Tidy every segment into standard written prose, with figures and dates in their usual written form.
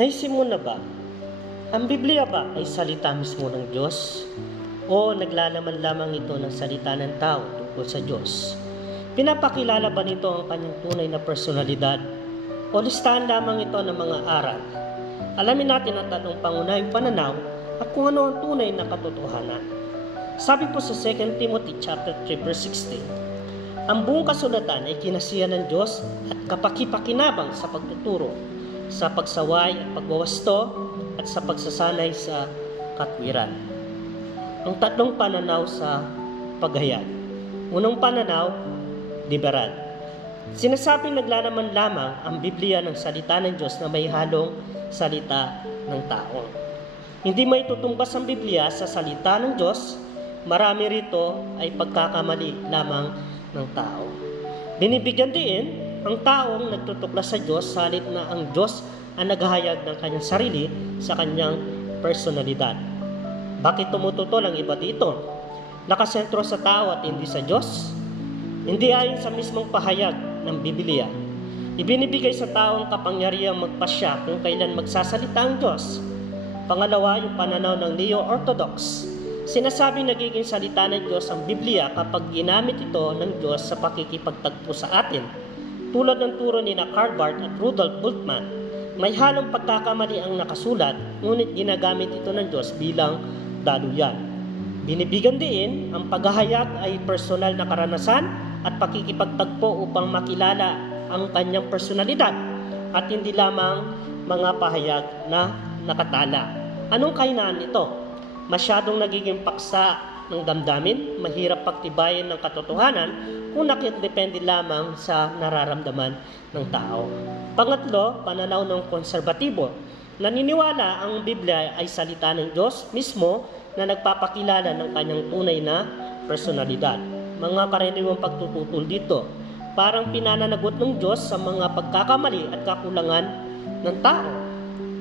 Naisip mo na ba? Ang Biblia ba ay salita mismo ng Diyos? O naglalaman lamang ito ng salita ng tao tungkol sa Diyos? Pinapakilala ba nito ang kanyang tunay na personalidad? O listahan lamang ito ng mga aral? Alamin natin ang tatlong pangunahing pananaw at kung ano ang tunay na katotohanan. Sabi po sa 2 Timothy chapter 3 verse 16, ang buong kasulatan ay kinasihan ng Diyos at kapakipakinabang sa pagtuturo, sa pagsaway at pagwawasto at sa pagsasanay sa katwiran. Ang tatlong pananaw sa paghayag. Unang pananaw, liberal. Sinasabing naglalaman lamang ang Biblia ng salita ng Diyos na may halong salita ng tao. Hindi may tutumbas ang Biblia sa salita ng Diyos, marami rito ay pagkakamali lamang ng tao. Binibigyan din ang taong nagtutuklas sa Diyos sa halip na ang Diyos ang naghahayag ng kanyang sarili sa kanyang personalidad. Bakit tumututol ang iba dito? Nakasentro sa tao at hindi sa Diyos? Hindi ayon sa mismong pahayag ng Biblia. Ibinibigay sa tao ang kapangyarihang magpasya kung kailan magsasalita ang Diyos. Pangalawa, yung pananaw ng Neo-Orthodox. Sinasabing nagiging salita ng Diyos ang Biblia kapag ginamit ito ng Diyos sa pakikipagtagpo sa atin. Tulad ng turo ni Karl Barth at Rudolf Bultmann, may halong pagkakamali ang nakasulat, ngunit ginagamit ito ng Diyos bilang daluyan. Binibigyan din ang paghahayag ay personal na karanasan at pakikipagtagpo upang makilala ang kanyang personalidad at hindi lamang mga pahayag na nakatala. Anong kahinaan nito? Masyadong nagiging paksa ng damdamin, mahirap pagtibayin ng katotohanan kung nakidepende lamang sa nararamdaman ng tao. Pangatlo, pananaw ng konserbatibo. Naniniwala ang Biblia ay salita ng Diyos mismo na nagpapakilala ng kanyang tunay na personalidad. Mga karaniwang pagtututol dito, parang pinananagot ng Diyos sa mga pagkakamali at kakulangan ng tao.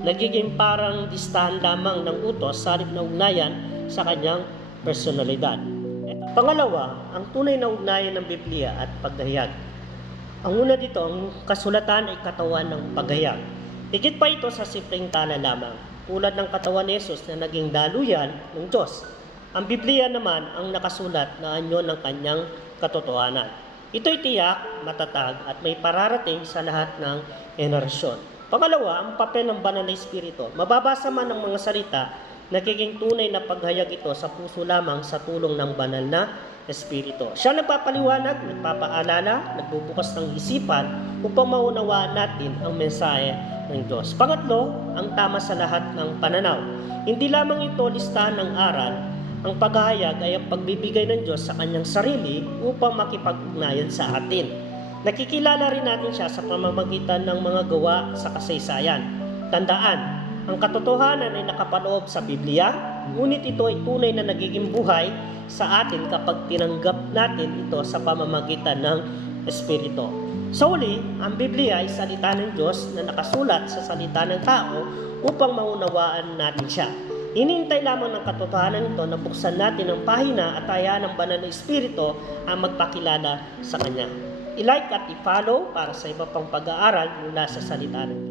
Nagiging parang listahan lamang ng utos sa halip na ugnayan sa kanyang personalidad. Pangalawa, ang tunay na ugnayan ng Biblia at paghayag. Ang una dito, ang kasulatan ay katawan ng paghayag. Higit pa ito sa simpleng tala lamang, tulad ng katawan ni Jesus na naging daluyan ng Diyos. Ang Biblia naman ang nakasulat na anyo ng kanyang katotohanan. Ito'y tiyak, matatag at may pararating sa lahat ng henerasyon. Pangalawa, ang papel ng banal na Espiritu. Mababasa man ng mga salita, nagiging tunay na paghayag ito sa puso lamang sa tulong ng banal na Espiritu. Siya nagpapaliwanag, nagpapaalala, nagbubukas ng isipan upang maunawaan natin ang mensahe ng Diyos. Pangatlo, ang tama sa lahat ng pananaw. Hindi lamang ito listahan ng aral, ang paghahayag ay ang pagbibigay ng Diyos sa kanyang sarili upang makipag-ugnayan sa atin. Nakikilala rin natin siya sa pamamagitan ng mga gawa sa kasaysayan. Tandaan, ang katotohanan ay nakapaloob sa Biblia, ngunit ito ay tunay na nagiging buhay sa atin kapag tinanggap natin ito sa pamamagitan ng Espiritu. Sa uli, ang Biblia ay salita ng Diyos na nakasulat sa salita ng tao upang maunawaan natin siya. Hinihintay lamang ng katotohanan ito na buksan natin ang pahina at hayaan ng banal na Espiritu ang magpakilala sa Kanya. I-like at i-follow para sa iba pang pag-aaral mula sa salita ng Diyos.